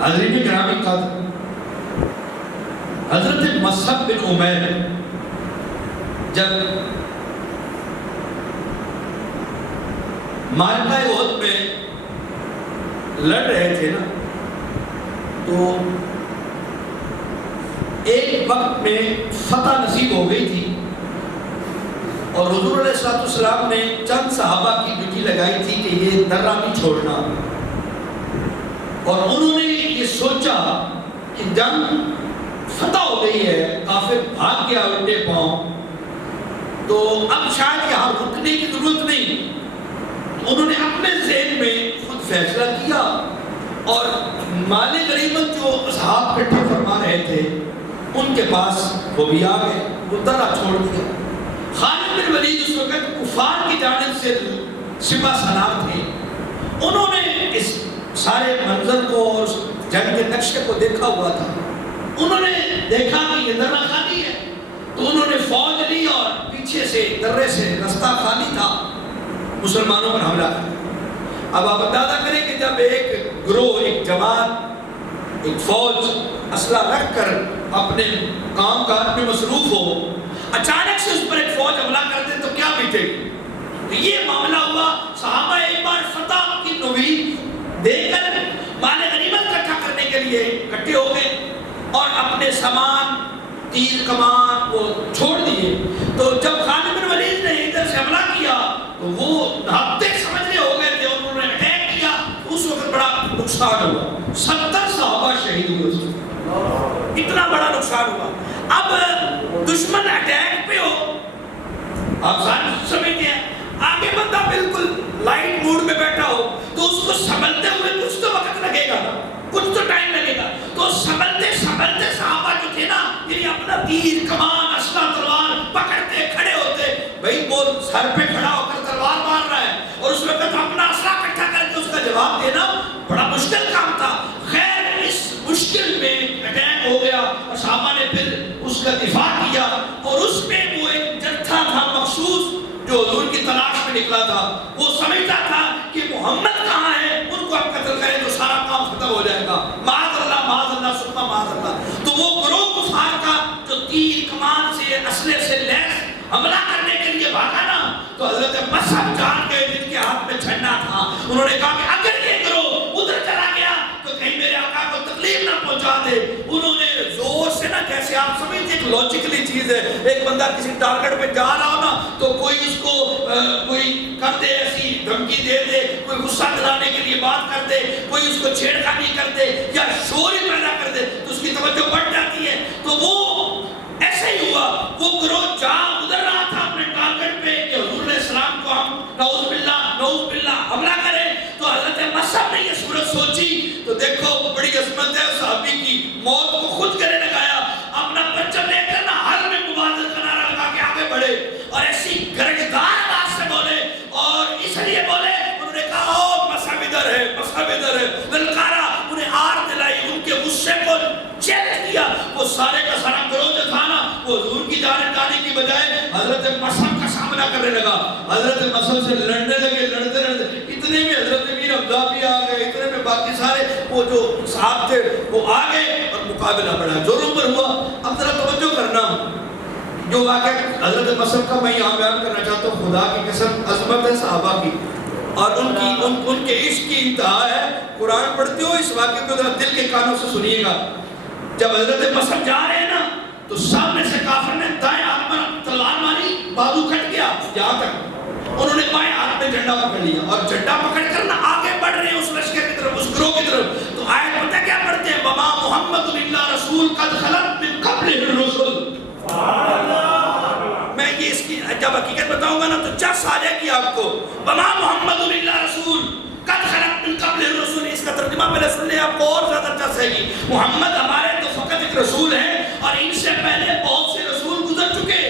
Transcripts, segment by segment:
حضرت گرامی قدر حضرت مصعب بن عمیر جب معرکہ احد میں لڑ رہے تھے نا، تو ایک وقت میں فتح نصیب ہو گئی تھی اور حضور علیہ السلام نے چند صحابہ کی ڈیوٹی لگائی تھی کہ یہ درہ نہیں چھوڑنا، اور انہوں نے یہ سوچا کہ جنگ فتح ہو گئی ہے، کافر بھاگ گیا الٹے پاؤں، تو اب شاید یہاں رکنے کی ضرورت نہیں۔ انہوں نے اپنے ذہن میں خود فیصلہ کیا اور مال غنیمت جو اصحاب اکٹھا فرما رہے تھے ان کے پاس وہ بھی آ گئے، وہ درہ چھوڑ دیا۔ خالد بن ولید اس وقت کفار کی جانب سے سپہ سالار تھے، انہوں نے اس سارے منظر کو اور جنگ کے نقشے کو دیکھا ہوا تھا۔ انہوں نے دیکھا کہ یہ درہ خالی ہے، تو انہوں نے فوج لی اور پیچھے سے درے سے رستہ خالی تھا، مسلمانوں پر حملہ کیا۔ اب آپ اندازہ کریں کہ جب ایک گروہ، ایک جماعت، ایک فوج اسلحہ رکھ کر اپنے کام کاج میں مصروف ہو، اچانک سے اس پر ایک فوج حملہ کر دے تو کیا بیٹے گی؟ تو یہ معاملہ ہوا۔ صحابہ ایک بار فتح کی نوید دے کر مال غنیمت اکٹھا کرنے کے لیے اکٹھے ہو گئے اور اپنے سامان، تیر کمان کو چھوڑ دیے۔ تو جب خالد بن ولید نے ادھر سے حملہ کیا تو وہ ہفتے سمجھنے ہو گئے تھے، انہوں نے اٹیک کیا، اس وقت بڑا نقصان ہوا، 70 صحابہ شہید ہوئے، اس وقت اتنا بڑا نقصان ہوا۔ اب دشمن اٹیک پہ ہو، آپ سمجھتے ہیں آگے بندہ بالکل لائٹ موڈ میں بیٹھا ہو تو اس کو سنبھلتے ہوئے کچھ تو وقت لگے گا، کچھ تو ٹائم لگے گا، تو سنبھلتے صحابہ جو تھے نا، یعنی اپنا تیر کمان اسلحہ تلوار پکڑتے کھڑے ہوتے، بھائی وہ سر پہ کھڑا ہو کر تلوار مار رہا ہے اور اس وقت اپنا اسلحہ اکٹھا کر کے اس کا جواب دینا بڑا مشکل کام تھا۔ خیر اس مشکل میں اٹیک ہو گیا اور صحابہ نے پھر اس کا دفاع کیا، اور اس میں وہ ایک جتھا تھا مخصوص جو حضور کی تلاش میں نکلا تھا، وہ سمجھتا تھا کہ محمد کہاں ہے، ان کو اب قتل کریں تو سارا کام ختم ہو جائے گا، معاذ اللہ سبحان معاذ اللہ۔ تو وہ گروہ کفار کا جو تیر کمان سے اسلحے سے لیس حملہ کرنے کے لیے بھاگا نا، تو حضرت مصعب جان گئے جن کے ہاتھ میں جھنڈا تھا، انہوں نے کہا کہ اگر یہ گروہ ادھر چلا گیا تو کہیں میرے آقا کو تکلیف نہ پہنچا دے۔ انہوں نے زور سے نا، جیسے آپ سمجھتے ایک لاجیکلی چیز ہے، ایک بندہ کسی ٹارگٹ پہ جا رہا ہو نا تو کوئی اس کو کوئی کر دے، ایسی دھمکی دے دے، کوئی غصہ دلانے کے لیے بات کر دے، کوئی اس کو چھیڑخانی کر دے یا شور ہی پیدا کر دے تو اس کی توجہ بڑھ جاتی ہے۔ تو وہ ایسے ہی ہوا، وہ گروہ جا ادھر رہا تھا اپنے ٹارگٹ پہ کہ حضور علیہ السلام کو ہم نعوذ باللہ حملہ کریں۔ تو حضرت مصعب نے یہ صورت سوچی تو دیکھو بڑی عظمت ہے صحابی کی، موت کو خود گلے لگایا، اپنا پرچم لے کر نا حل میں مبادر کا نعرہ لگا کے آگے بڑھے اور ایسی گرجدار آواز سے بولے، اور اس لیے بولے انہوں نے کہا او مصعب ادھر ہے، مصعب ادھر ہے، للکارا، انہیں آر دلائی، ان کے غصے کو چیلنج کیا۔ وہ سارے کا سارا گروہ جو تھا نا، وہ حضور کی جانب جانے کی بجائے حضرت مصعب کا سامنا کرنے لگا، حضرت مصعب سے لڑنے لگے، لڑتے اتنے میں حضرت میر عبداللہ بھی آ گئے، اتنے میں باقی سارے وہ جو صحاب تھے وہ آ گئے اور مقابلہ بڑھا، زوروں پر ہوا۔ اب ذرا توجہ کرنا، جو واقعہ حضرت مصعب کا میں یہاں بیان کرنا چاہتا ہوں، خدا کی قسم عظمت ہے صحابہ کی اور ان کے عشق کی انتہا ہے۔ قرآن پڑھتے ہو اس واقعے کو ذرا دل کے کانوں سے سنیے گا۔ جب حضرت مصعب جا رہے ہیں نا تو سامنے سے کافر نے دائیں ہاتھ میں تلوار ماری، بازو کٹ گیا یہاں تک، انہوں نے بائیں ہاتھ میں جھنڈا پکڑ لیا اور جھنڈا پکڑ کر نا آگے بڑھ رہے ہیں اس لشکر کی طرف، اس گروہ کی طرف۔ تو آیت پتہ کیا پڑھتے ہیں؟ وما محمد الا رسول قد خلت من قبلہ الرسل۔ میں یہ اس کی جب حقیقت بتاؤں گا نا تو چس آ جائے گی آپ کو۔ وما محمد الا رسول قد خلت من قبلہ الرسل، اس کا ترجمہ پہلے سن لیں، آپ کو اور زیادہ چس آئے گی۔ محمد ہمارے تو فقط ایک رسول ہے اور ان سے پہلے بہت سے رسول گزر چکے،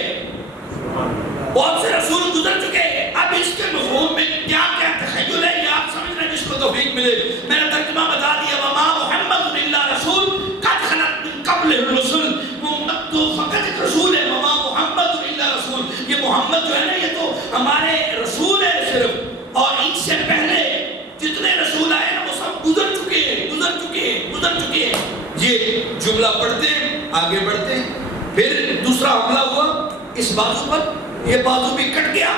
بہت سے رسول گزر چکے۔ اب اس کے مفہوم میں کیا کیا تخیل ہے یہ آپ سمجھ رہے ہیں، جس کو توفیق ملے۔ میں نے ترجمہ بتا دیا، وما محمد الا رسول قد خلت من قبلہ الرسل، محمد تو فقط ایک رسول ہے، وما محمد الا رسول، یہ محمد جو ہے نا یہ تو ہمارے رسول ہے صرف، اور ان سے پہلے جتنے رسول آئے نا وہ سب گزر چکے ہیں، گزر کر چکے ہیں. یہ جملہ پڑھتے ہیں, آگے بڑھتے ہیں. پھر دوسرا حملہ ہوا اس بازو پر, یہ بازو بھی کٹ گیا.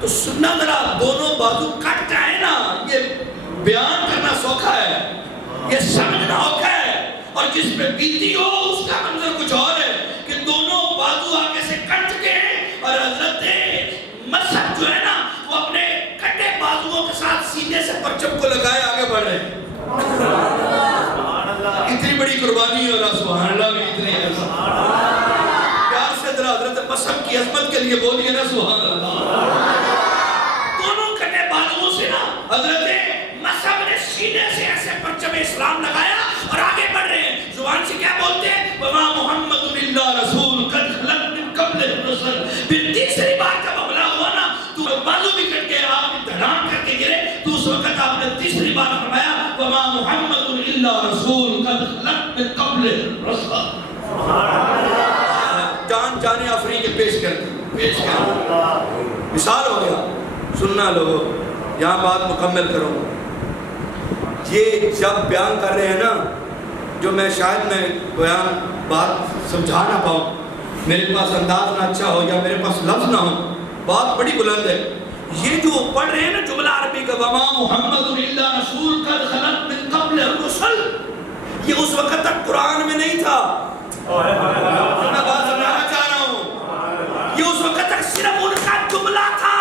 تو سننا ذرا, دونوں بازو کٹ جائے نا, یہ بیان کرنا سوکھا ہے, یہ سمجھنا اوکھا ہے. اور جس پہ بیتی ہو اس کا منظر کچھ اور ہے کہ دونوں بازو آگے سے کٹ چکے ہیں اور حضرت مصعب جو ہے نا وہ اپنے کٹے بازوؤں کے ساتھ سینے سے پرچم کو لگائے آگے بڑھ رہے ہیں. اتنی بڑی قربانی ہے, اور سبحان اللہ بھی اتنی ہے. پیار سے ذرا حضرت مصعب کی عظمت کے لیے بولیے نا سبحان اللہ. دونوں کٹے بازوؤں سے نا حضرت مصعب نے سینے سے ایسے پرچم اسلام لگایا اور آگے بڑھ رہے ہیں. زبان سے کیا بولتے ہیں؟ وَمَا مُحَمَّدٌ إِلَّا رَسُولٌ قَدْ خَلَتْ مِن قَبْلِهِ الرُّسُلُ. پھر تیسری بار جب حملہ ہوا نا تو بازو بھی کٹ گئے, آپ بھی دھڑام کر کے گرے, تو اس وقت آپ نے تیسری بار فرمایا وَمَا مُحَمَّدٌ إِلَّا رَسُولٌ قَدْ خَلَتْ مِن قَبْلِهِ الرُّسُلُ. جان آفری کے پیش کر مثال ہو گیا. سننا لوگو, یہاں بات مکمل کروں. یہ جب بیان کر رہے ہیں نا, جو میں شاید میں بیان بات سمجھا نہ پاؤں, میرے پاس انداز نہ اچھا ہو یا میرے پاس لفظ نہ ہو, بات بڑی بلند ہے. یہ جو پڑھ رہے ہیں نا جملہ عربی کا وَمَا مُحَمَّدٌ إِلَّا رَسُولٌ قَدْ خَلَتْ مِن قَبْلِهِ الرُّسُلُ, یہ اس وقت تک قرآن میں نہیں تھا. میں بات سمجھانا چاہ رہا ہوں, یہ اس وقت تک صرف ان کا جملہ تھا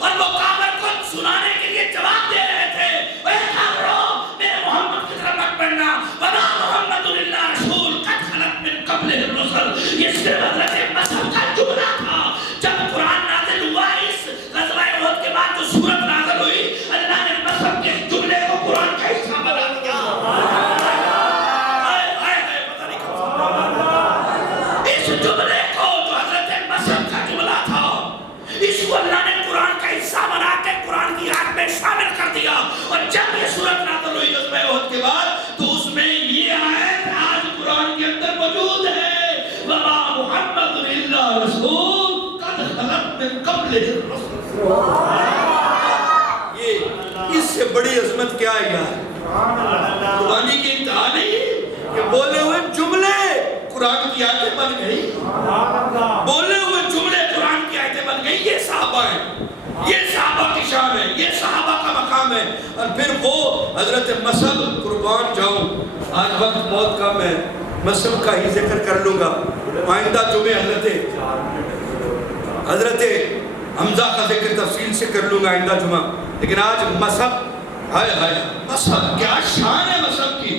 اور وہ کافر کو سنانے کے لیے جواب دے رہے تھے. اے کافرو, میرے محمد کی طرف مت بڑھنا, وَمَا مُحَمَّدٌ إِلَّا رَسُولٌ قَدْ خَلَتْ مِن قَبْلِهِ الرُّسُلُ. یہ صرف حضرت مصعب کا جملہ تھا. جب قرآن نازل ہوا اس غزوہ احد کے بعد جو سورت نازل ہوئی, اللہ نے مصعب کے جملے کو قرآن کا حصہ بنا دیا. اس جملے کو جو حضرت مصعب کا جملہ تھا, اس کو اللہ نے قرآن کا حصہ بنا کے قرآن کی آیت میں شامل کر دیا. اور جب یہ سورت نازل ہوئی غزوہ احد کے بعد تو اس میں یہ آیت آج قرآن کے اندر موجود ہے, وَمَا مُحَمَّدٌ إِلَّا رَسُولٌ قَدْ خَلَتْ مِن قَبْلِهِ الرُّسُلُ. یہ اس سے بڑی عظمت کیا ہے یار؟ قرآن کی انتہا نہیں کہ بولے ہوئے جملے قرآن کی آیتیں بن گئی, بولے ہوئے جملے قرآن کی آیتیں بن گئی. یہ صحابہ ہیں, یہ صحابہ کی شان ہے, یہ صحابہ کا مقام ہے. اور پھر وہ حضرت مصعب, قربان جاؤں آج وقت بہت کم ہے, مصعب کا ہی ذکر کر لوں گا. آئندہ جمعے حضرت حمزہ کا ذکر تفصیل سے کر لوں گا آئندہ جمعہ. لیکن آج مصعب, ہائے ہائے مصعب, کیا شان ہے مصعب کی.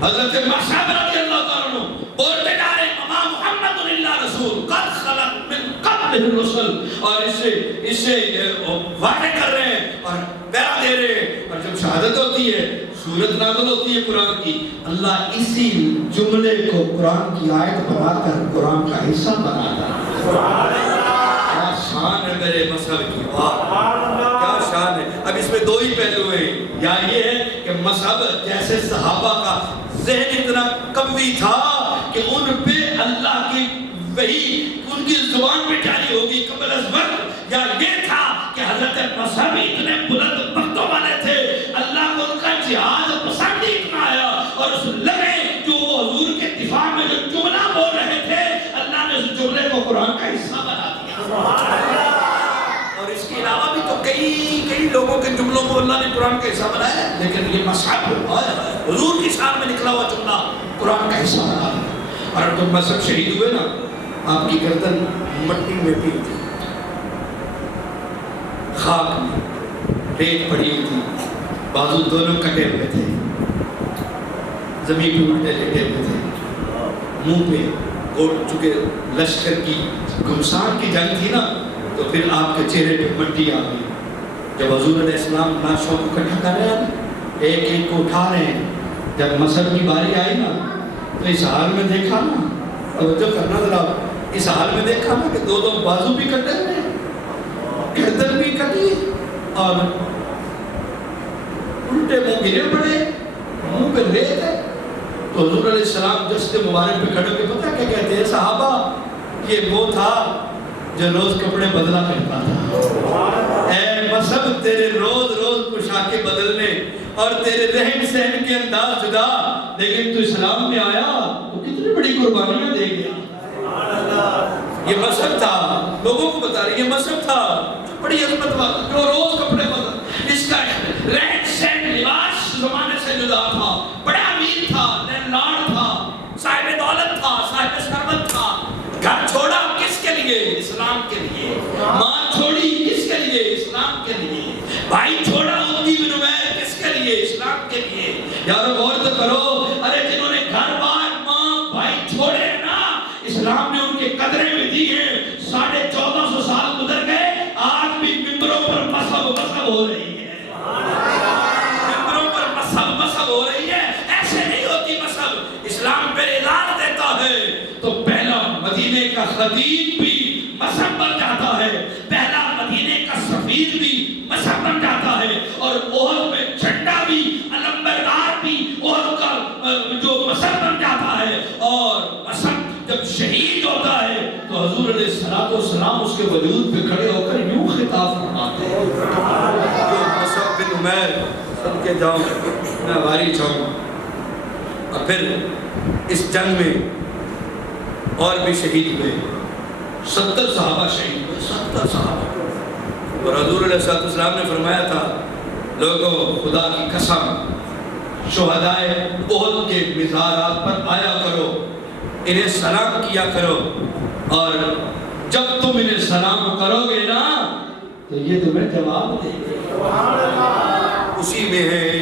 حضرت مصعب رضی اللہ تعالیٰ عنہ بولتے جا رہے وَمَا مُحَمَّدٌ إِلَّا رَسُولٌ قَدْ خَلَتْ مِن قَبْلِهِ الرُّسُلُ, اور اس سے وعدے کر رہے ہیں اور پیرا دے رہے ہیں. اور جب شہادت ہوتی ہے, سورت نازل ہوتی ہے قرآن کی, اللہ اسی جملے کو قرآن کی آیت بنا کر قرآن کا حصہ بناتا ہے. کیا شان ہے میرے مصعب کی, کیا شان ہے. اب اس میں دو ہی پہلو ہیں, یا یہ ہے کہ مصعب جیسے صحابہ کا ذہن اتنا قوی تھا کہ ان پہ اللہ کی وحی ان کی زبان پہ جاری ہوگی قبل از وقت, یا یہ تھا کہ حضرت مصعب اتنے بلند بختوں والے تھے, اللہ کو ان کا جہاد پسند ہی اتنا آیا اور اس لگے جو وہ حضور کے دفاع میں جو جملہ بول رہے تھے, اللہ نے اس جملے کو قرآن کا حصہ بنا دیا. اور اس کے علاوہ بھی تو کئی لوگوں کے جملوں کو اللہ نے قرآن کا حصہ بنایا ہے, لیکن یہ مصعب حضور کی شان میں نکلا ہوا جملہ قرآن کا حصہ بنا دیا. اور جب مصعب شہید ہوئے نا, آپ کی گردن مٹی میں پڑی تھی, خاک میں ریت پڑی ہوئی تھی, بازو دونوں کٹے ہوئے تھے, زمین پہ الٹے لیٹے ہوئے تھے, منہ پہ چونکہ لشکر کی گھمسان کی جنگ تھی نا, تو پھر آپ کے چہرے پہ مٹی آ گئی. جب حضور علیہ السلام لاشوں کو اکٹھا کر رہے ہیں, ایک ایک کو اٹھا رہے ہیں, جب مصعب کی باری آئی نا تو اس حال میں دیکھا نا, توجہ کرنا ذرا, اس حال میں دیکھا نا کہ دو بازو بھی کٹے ہوئے, گردن بھی کٹی اور الٹے منہ گرے پڑے, منہ پہ ریت ہے. تو حضور علیہ السلام جسد مبارک پہ کھڑے کے پتہ کیا کہتے ہیں, صحابہ یہ وہ تھا جو روز کپڑے بدلا کرتا تھا. اے مصعب تیرے روز پوشاکیں بدلنے اور تیرے رہن سہن کے انداز جدا لیکن تو اسلام میں آیا تو کتنی بڑی قربانیاں دے گیا. یہ مذہب تھا, لوگوں کو بتا رہی, یہ مذہب تھا جو بڑی عظمت والا, جو روز کپڑے بدل, اس کا رہن سہن لباس زمانے سے جدا تھا, بڑا امیر تھا, لینڈ تھا, صاحب دولت تھا, صاحب ثروت تھا. گھر چھوڑا کس کے لیے؟ اسلام کے لیے. ماں چھوڑی کس کے لیے؟ اسلام کے لیے. بھائی چھوڑا عتبہ بن عمیر کس کے لیے؟ اسلام کے لیے. یارو غور تو کرو, ارے جنہوں نے گھر بار ماں بھائی چھوڑے ہیں نا, اسلام نے ان کے قدریں بھی دی ہیں. 1450 سال گزر گئے, آج بھی ممبروں پر مذہب ہو رہی ہے. ممبروں پر مذہب ہو رہی ہے. ایسے نہیں ہوتی مذہب. اسلام پہ اعلان دیتا ہے تو پہلا مدینے کا خطیب بھی مذہب بن جاتا ہے, پہلا مدینے کا سفیر بھی مذہب بن جاتا ہے, اور احد میں جھنڈا بھی, علمبردار بھی احد کا جو مذہب بن جاتا ہے. اور مذہب جب شہید ہوتا ہے تو حضور علیہ السلام اس کے وجود پہ کھڑے ہو کر یوں خطاب فرماتے ہیں, جو مصعب بن عمیر سن کے جاؤں میں واری جاؤں. اور پھر اس جنگ میں اور بھی شہید ہوئے, 70 صحابہ شہید ہوئے, 70 صحابہ. اور حضور علیہ السلام نے فرمایا تھا, لوگوں خدا کی قسم شہدائے احد کے مزارات پر آیا کرو, انہیں سلام کیا کرو, اور جب تم انہیں سلام کرو گے نا تو یہ تمہیں جواب دیں گے. اسی میں ہے